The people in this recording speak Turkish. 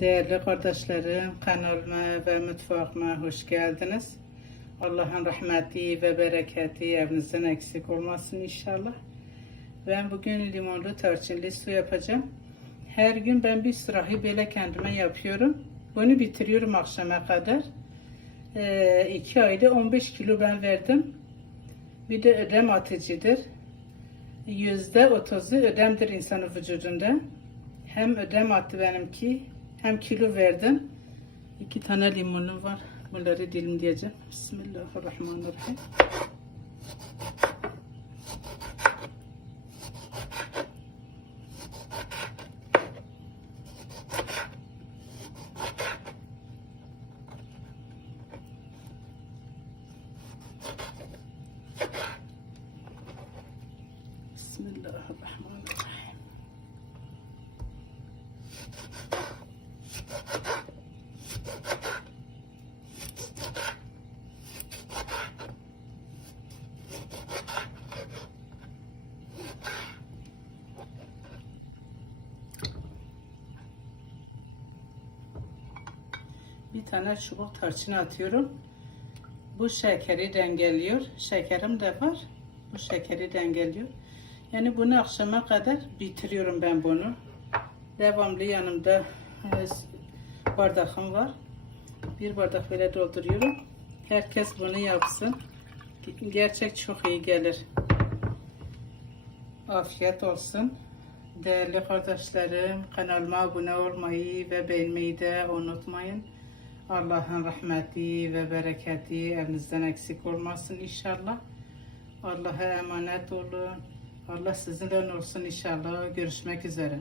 Değerli kardeşlerim, kanalıma ve mutfağıma hoş geldiniz. Allah'ın rahmeti ve bereketi evinizden eksik olmasın inşallah. Ben bugün limonlu tarçınlı su yapacağım. Her gün ben bir sırahi böyle kendime yapıyorum. Bunu bitiriyorum akşama kadar. Ee, iki ayda 15 kilo ben verdim. Bir de ödem atıcıdır. Yüzde otuzu ödemdir insanın vücudunda. Hem ödem attı benimki hem kilo verdim. İki tane limonum var. Bunları dilimleyeceğim. Bismillahirrahmanirrahim. Bismillahirrahmanirrahim. Bir tane çubuk tarçın atıyorum. Bu şekeri dengeliyor. Şekerim de var. Bu şekeri dengeliyor. Yani bunu akşama kadar bitiriyorum ben bunu. Devamlı yanımda e, bardakım var. Bir bardak böyle dolduruyorum. Herkes bunu yapsın. Gerçek çok iyi gelir. Afiyet olsun. Değerli kardeşlerim, kanalıma abone olmayı ve beğenmeyi de unutmayın. Allah'ın rahmeti ve bereketi evinizden eksik olmasın inşallah. Allah'a emanet olun. Allah sizinle olsun inşallah. Görüşmek üzere.